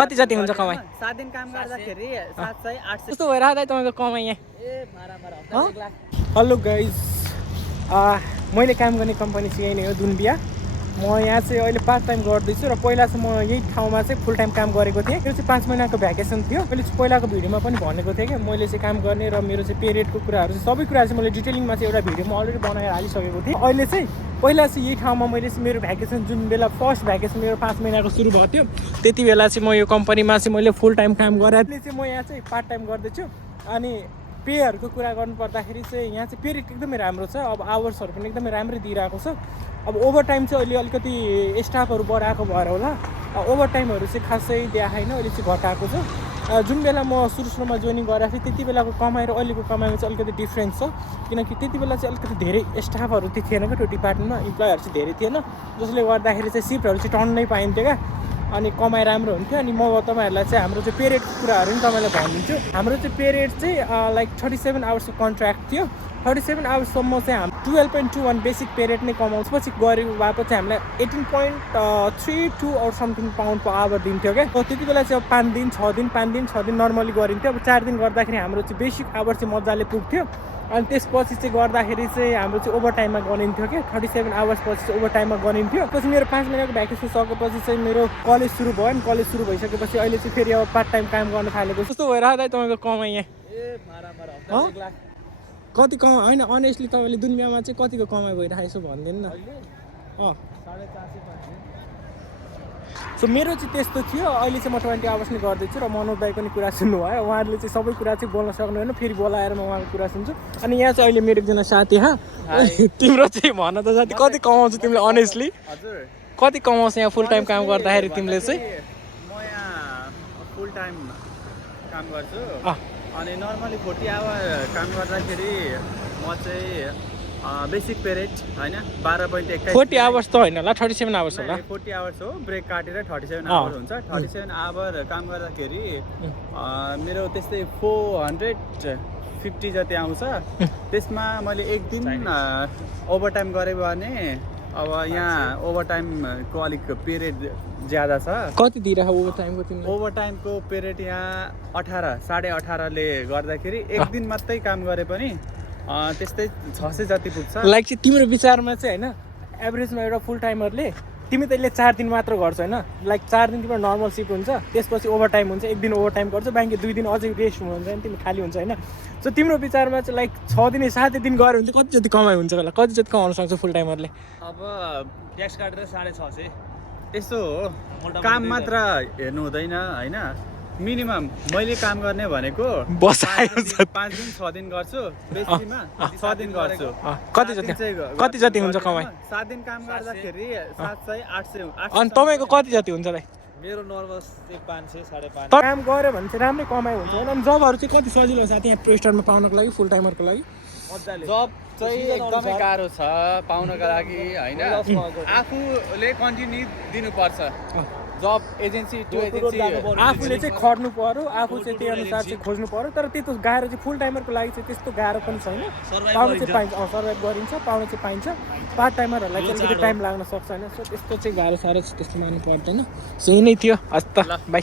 कति जति हुन्छ कमाइ? 7 दिन काम गर्दाखेरि 700 800 कस्तो भइरहेको तपाईँको कमाइ यहाँ? ए मारा हप्ता 1 लाख। हेलो गाइज, मैले काम गर्ने कम्पनी चाहिँ यही नै हो, दुनबिया। म यहाँ चाहिँ अहिले पार्ट टाइम गर्दैछु र पहिला चाहिँ म यही ठाउँमा चाहिँ फुल टाइम काम गरेको थिएँ। यो चाहिँ 5 महिनाको भ्याकेसन थियो। मैले चाहिँ पहिलाको भिडियोमा पनि भनेको थिएँ कि मैले चाहिँ काम गर्ने र मेरो चाहिँ पे रेटको कुराहरू चाहिँ सबै कुरा चाहिँ मैले डिटेलिङमा चाहिँ एउटा भिडियोमा अलरेडी बनाएर हालिसकेको थिएँ। अहिले चाहिँ पहिला चाहिँ यही ठाउँमा मैले चाहिँ मेरो भ्याकेसन जुन बेला फर्स्ट भ्याकेसन मेरो 5 महिनाको सुरु भएको थियो त्यति बेला चाहिँ म यो कम्पनीमा चाहिँ मैले फुल टाइम काम गरेँ। अहिले चाहिँ म यहाँ चाहिँ पार्ट टाइम गर्दैछु। अनि पेहरूको कुरा गर्नु पर्दाखेरि चाहिँ यहाँ चाहिँ पे रेट एकदमै राम्रो छ। अब आवर्सहरू पनि एकदमै राम्रै दिइरहेको छ। अब ओभर टाइम चाहिँ अहिले अलिकति स्टाफहरू बढाएको भएर होला ओभर टाइमहरू चाहिँ खासै देखाएन, अहिले चाहिँ घटाएको छ। जुन बेला म सुरुमा जोइनिङ गरेको थिएँ त्यति बेलाको कमाइ र अहिलेको कमाइमा चाहिँ अलिकति डिफ्रेन्स छ। किनकि त्यति बेला चाहिँ अलिकति धेरै स्टाफहरू चाहिँ थिएन क्या, त्यो डिपार्टमेन्टमा इम्प्लोयहरू चाहिँ धेरै थिएन, जसले गर्दाखेरि चाहिँ सिफ्टहरू चाहिँ टन्नै पाइन्थ्यो क्या। अनि कमाइ राम्रो हुन्थ्यो। अनि म तपाईँहरूलाई चाहिँ हाम्रो चाहिँ पे रेटको कुराहरू पनि तपाईँलाई भनिदिन्छु। हाम्रो चाहिँ पे रेट चाहिँ लाइक 37 आवर्सको कन्ट्र्याक्ट थियो। 37 आवर्ससम्म चाहिँ हामी 12.21 बेसिक पे रेट नै कमाउँछ। पछि गरेको भए चाहिँ हामीलाई 18.32 और समथिङ पाउन्ड पर आवर दिन्थ्यो क्या। त्यति बेला चाहिँ अब 5 दिन 6 दिन 5 दिन 6 दिन नर्मली गरिन्थ्यो। अब 4 दिन गर्दाखेरि हाम्रो चाहिँ बेसिक आवर चाहिँ मजाले पुग्थ्यो। अनि त्यसपछि चाहिँ गर्दाखेरि चाहिँ हाम्रो चाहिँ ओभर टाइममा गनिन्थ्यो क्या। 37 आवर्स पछि चाहिँ ओभर टाइममा गनिन्थ्यो। पछि मेरो 5 महिनाको भ्याकेसन सकेपछि चाहिँ मेरो कलेज सुरु भयो। अनि कलेज सुरु भइसकेपछि अहिले चाहिँ फेरि अब पार्ट टाइम काम गर्न थालेको। कस्तो भइरहेको तपाईँको कमाइ यहाँ? ए मारा हप्ता 1 लाख। कति कमाइ होइन? अनेस्टली तपाईँले दुनियाँमा चाहिँ कतिको कमाइ भइरहेको छ भनिदिनु न। 450 सो मेरो चाहिँ त्यस्तो थियो। अहिले चाहिँ म 20 आवर्स नै गर्दैछु र मनोज दाईको नि कुरा सुन्नुभयो। उहाँहरूले चाहिँ सबै कुरा चाहिँ बोल्न सक्नुहुन्न, फेरि बोलाएर म उहाँको कुरा सुन्छु। अनि यहाँ चाहिँ अहिले मेरो एकजना साथी तिम्रो चाहिँ भन त साथी, कति कमाउँछ तिमीले अनेस्टली? हजुर कति कमाउँछ यहाँ फुल टाइम काम गर्दाखेरि तिमीले चाहिँ? म यहाँ फुल टाइम काम गर्छु अनि नर्मली 40 आवर काम गर्दाखेरि म चाहिँ बेसिक पे रेट होइन 12.21। 40 आवर्स त होइन होला, 37 आवर्स होला। 40 आवर्स हो, ब्रेक काटेर 37 आवर हुन्छ। 37 आवर काम गर्दाखेरि मेरो त्यस्तै 450 जति आउँछ। त्यसमा मैले एक दिन ओभर टाइम गरेँ भने अब यहाँ ओभर टाइमको अलिक पे रेट ज्यादा छ। कति दिइरहेको ओभर टाइमको तिमीले? ओभर टाइमको पे रेट यहाँ 18 18.5ले गर्दाखेरि एक दिन मात्रै काम गरे पनि त्यस्तै 600 जति पुग्छ। लाइक चाहिँ तिम्रो विचारमा चाहिँ होइन, एभरेजमा एउटा फुल टाइमरले तिमी त यसले 4 दिन मात्र गर्छ होइन, लाइक 4 दिन तिम्रो नर्मल सिफ्ट हुन्छ, त्यसपछि ओभर टाइम हुन्छ, एक दिन ओभर टाइम गर्छ, बाँकी 2 दिन अझै रेस्ट हुनुहुन्छ भने तिमी खाली हुन्छ होइन। सो तिम्रो विचारमा चाहिँ लाइक 6 दिन 7 दिन गऱ्यो भने चाहिँ कति जति कमाइ हुन्छ होला? कति जति कमाउन सक्छ फुल टाइमरले? अब ट्याक्स काटेर 650 यस्तो हो। काम मात्र हेर्नु हुँदैन होइन, मिनिमम मैले काम गर्ने भनेको बसायो 5 दिन 6 दिन गर्छु, बेसीमा 6 दिन गर्छु। कति जति हुन्छ कमाइ? 7 दिन काम गर्दाखेरि 700 800। अनि तपाईँको कति जति हुन्छ लाइक? मेरो नर्मल चाहिँ 500 550। काम गऱ्यो भने चाहिँ राम्रै कमाइ हुन्छ होइन। अनि जबहरू चाहिँ कति सजिलो छ यहाँ प्रो स्टारमा पाउनको लागि, फुल टाइमरको लागि? जब चाहिँ एकदमै गाह्रो छ पाउनको लागि होइन, आफूले कन्टिन्यू दिनुपर्छ। जब एजेन्सी टु एजेन्सी आफूले चाहिँ खट्नु पर्यो, आफू चाहिँ त्यही अनुसार चाहिँ खोज्नु पर्यो। तर त्यस्तो गाह्रो चाहिँ फुल टाइमरको लागि चाहिँ त्यस्तो गाह्रो पनि छैन, पाउनु चाहिँ पाइन्छ, सर्भाइभ गरिन्छ, पाउनु चाहिँ पाइन्छ। पार्ट टाइमरहरूलाई चाहिँ अलिकति टाइम लाग्न सक्छ होइन। सो त्यस्तो चाहिँ गाह्रो साह्रो चाहिँ त्यस्तो मान्नु पर्दैन। सो यही नै थियो, हस् त, बाई।